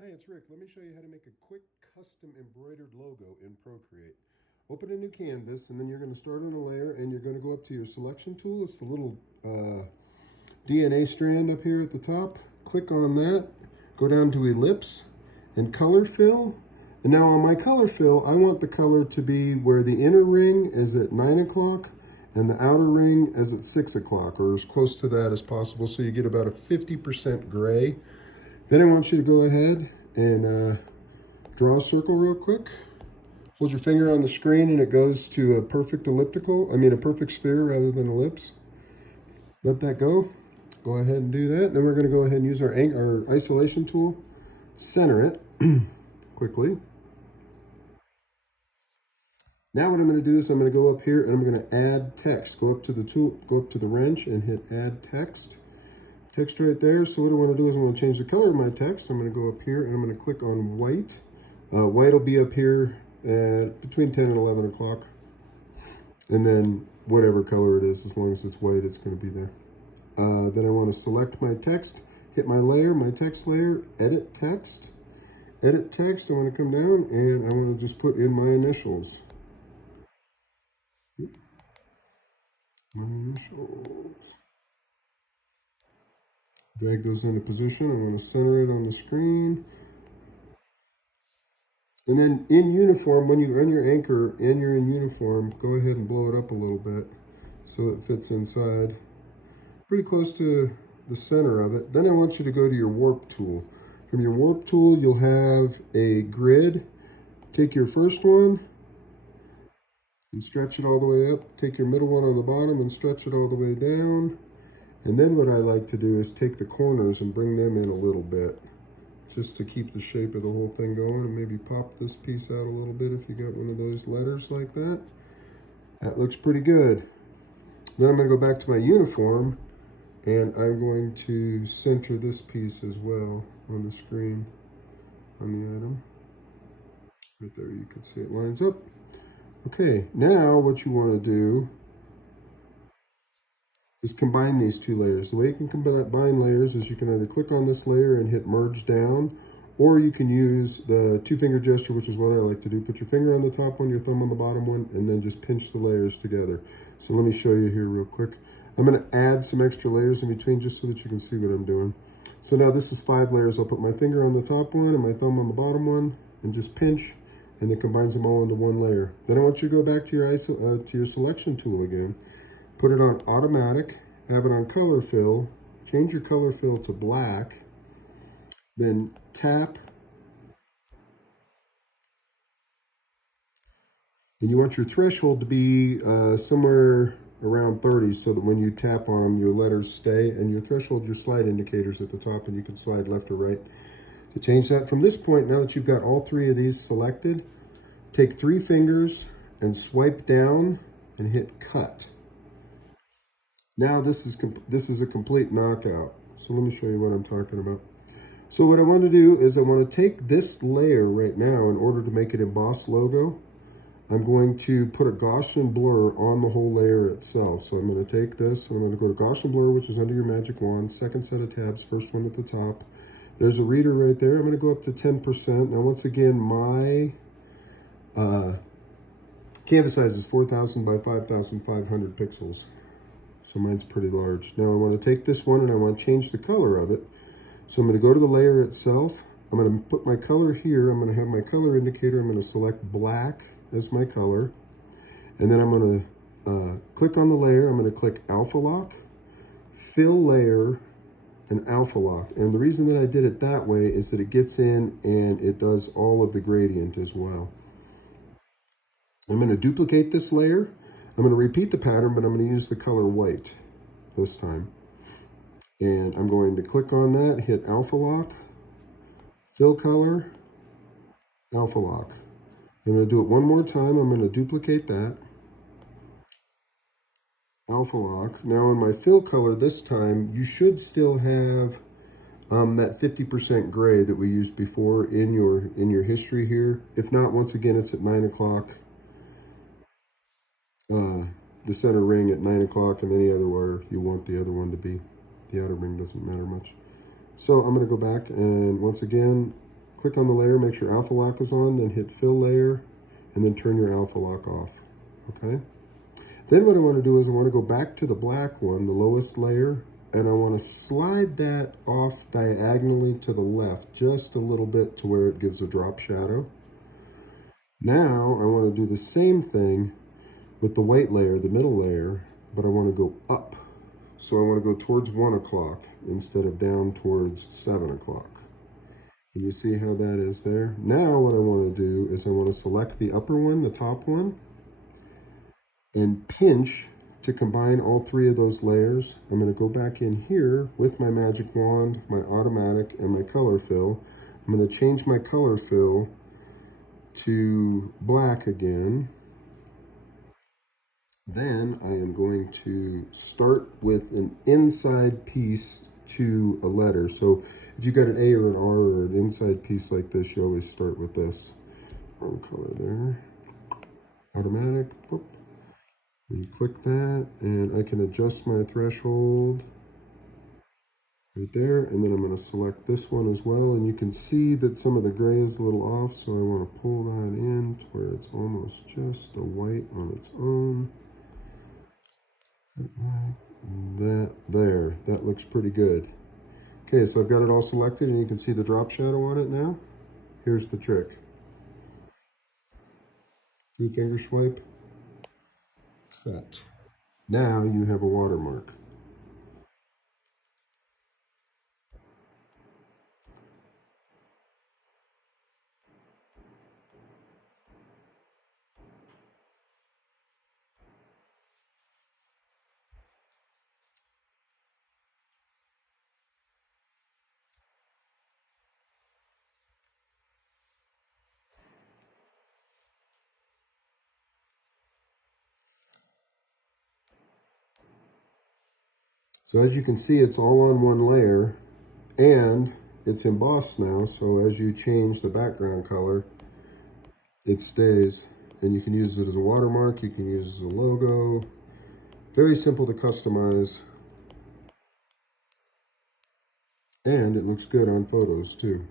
Hi, it's Rick. Let me show you how to make a quick custom embroidered logo in Procreate. Open a new canvas, and then you're going to start on a layer, and you're going to go up to your selection tool. It's the little DNA strand up here at the top. Click on that, go down to ellipse and color fill. And now on my color fill, I want the color to be where the inner ring is at 9 o'clock and the outer ring is at 6 o'clock, or as close to that as possible, so you get about a 50% gray. Then I want you to go ahead and draw a circle real quick. Hold your finger on the screen and it goes to a perfect a perfect sphere rather than ellipse. Let that go. Go ahead and do that. Then we're going to go ahead and use our isolation tool. Center it quickly. Now what I'm going to do is I'm going to go up here and I'm going to add text. Go up to the tool, go up to the wrench and hit add text. Text right there. So what I want to do is I'm going to change the color of my text. I'm going to go up here and I'm going to click on white. White will be up here at between 10 and 11 o'clock. And then whatever color it is, as long as it's white, it's going to be there. Then I want to select my text, hit my layer, my text layer, edit text. Edit text, I want to come down and I want to just put in my initials. My initials. Drag those into position. I want to center it on the screen. And then in uniform, when you run your anchor and you're in uniform, go ahead and blow it up a little bit so it fits inside. Pretty close to the center of it. Then I want you to go to your warp tool. From your warp tool, you'll have a grid. Take your first one and stretch it all the way up. Take your middle one on the bottom and stretch it all the way down. And then what I like to do is take the corners and bring them in a little bit, just to keep the shape of the whole thing going, and maybe pop this piece out a little bit if you got one of those letters like that. That looks pretty good. Then I'm going to go back to my uniform, and I'm going to center this piece as well on the screen, on the item. Right there, you can see it lines up. Okay, now what you want to do is combine these two layers. The way you can combine layers is you can either click on this layer and hit merge down, or you can use the two-finger gesture, which is what I like to do. Put your finger on the top one, your thumb on the bottom one, and then just pinch the layers together. So let me show you here real quick. I'm going to add some extra layers in between just so that you can see what I'm doing. So now this is 5 layers. I'll put my finger on the top one and my thumb on the bottom one and just pinch, and it combines them all into one layer. Then I want you to go back to your selection tool again. Put it on automatic, have it on color fill, change your color fill to black, then tap, and you want your threshold to be somewhere around 30 so that when you tap on them, your letters stay, and your threshold, your slide indicators at the top, and you can slide left or right to change that. From this point, now that you've got all 3 of these selected, take 3 fingers and swipe down and hit cut. Now this is a complete knockout. So let me show you what I'm talking about. So what I want to do is I want to take this layer right now in order to make it embossed logo. I'm going to put a Gaussian blur on the whole layer itself. So I'm going to take this and I'm going to go to Gaussian blur, which is under your magic wand, second set of tabs, first one at the top. There's a reader right there. I'm going to go up to 10%. Now once again, my canvas size is 4,000 by 5,500 pixels. So mine's pretty large. Now I want to take this one and I want to change the color of it. So I'm going to go to the layer itself. I'm going to put my color here. I'm going to have my color indicator. I'm going to select black as my color. And then I'm going to click on the layer. I'm going to click alpha lock, fill layer, and alpha lock. And the reason that I did it that way is that it gets in and it does all of the gradient as well. I'm going to duplicate this layer. I'm going to repeat the pattern, but I'm going to use the color white this time. And I'm going to click on that, hit alpha lock, fill color, alpha lock. I'm going to do it one more time. I'm going to duplicate that, alpha lock. Now in my fill color this time, you should still have that 50% gray that we used before in your history here. If not, once again, it's at 9 o'clock. The center ring at 9 o'clock, and any other where you want the other one to be. The outer ring doesn't matter much. So I'm going to go back and once again click on the layer, make sure alpha lock is on, then hit fill layer, and then turn your alpha lock off, okay? Then what I want to do is I want to go back to the black one, the lowest layer, and I want to slide that off diagonally to the left, just a little bit to where it gives a drop shadow. Now I want to do the same thing with the white layer, the middle layer, but I want to go up. So I want to go towards 1 o'clock instead of down towards 7 o'clock. Can you see how that is there? Now what I want to do is I want to select the upper one, the top one, and pinch to combine all 3 of those layers. I'm going to go back in here with my magic wand, my automatic, and my color fill. I'm going to change my color fill to black again. Then I am going to start with an inside piece to a letter. So if you've got an A or an R or an inside piece like this, you always start with this. Wrong color there. Automatic. Whoop. You click that, and I can adjust my threshold right there, and then I'm going to select this one as well, and you can see that some of the gray is a little off, so I want to pull that in to where it's almost just a white on its own. That there, that looks pretty good. Okay, so I've got it all selected, and you can see the drop shadow on it now. Here's the trick. 3-finger swipe. Cut. Now you have a watermark. So as you can see, it's all on one layer, and it's embossed now, so as you change the background color, it stays, and you can use it as a watermark, you can use it as a logo. Very simple to customize, and it looks good on photos too.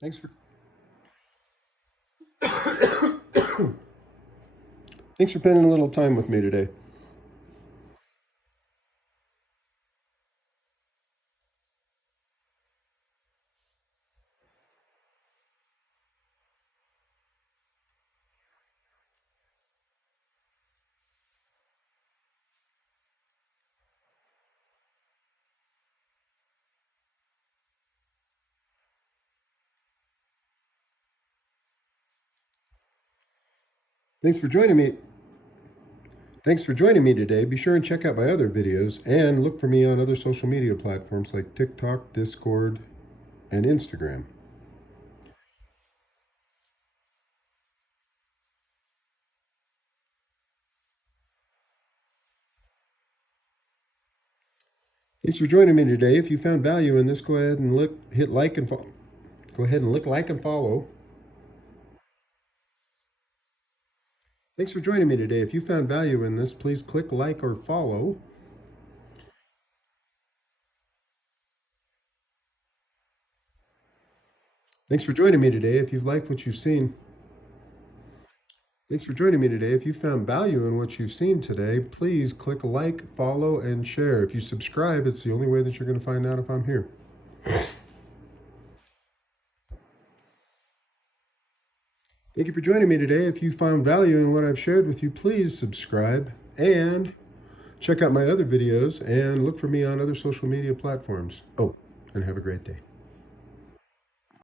Thanks for Thanks for spending a little time with me today. Thanks for joining me. Thanks for joining me today. Be sure and check out my other videos and look for me on other social media platforms like TikTok, Discord, and Instagram. Thanks for joining me today. If you found value in this, go ahead and hit like and follow. Go ahead and like and follow. Thanks for joining me today. If you found value in this, please click like or follow. Thanks for joining me today. If you've liked what you've seen, thanks for joining me today. If you found value in what you've seen today, please click like, follow, and share. If you subscribe, it's the only way that you're going to find out if I'm here. Thank you for joining me today. If you found value in what I've shared with you, please subscribe and check out my other videos and look for me on other social media platforms. Oh, and have a great day.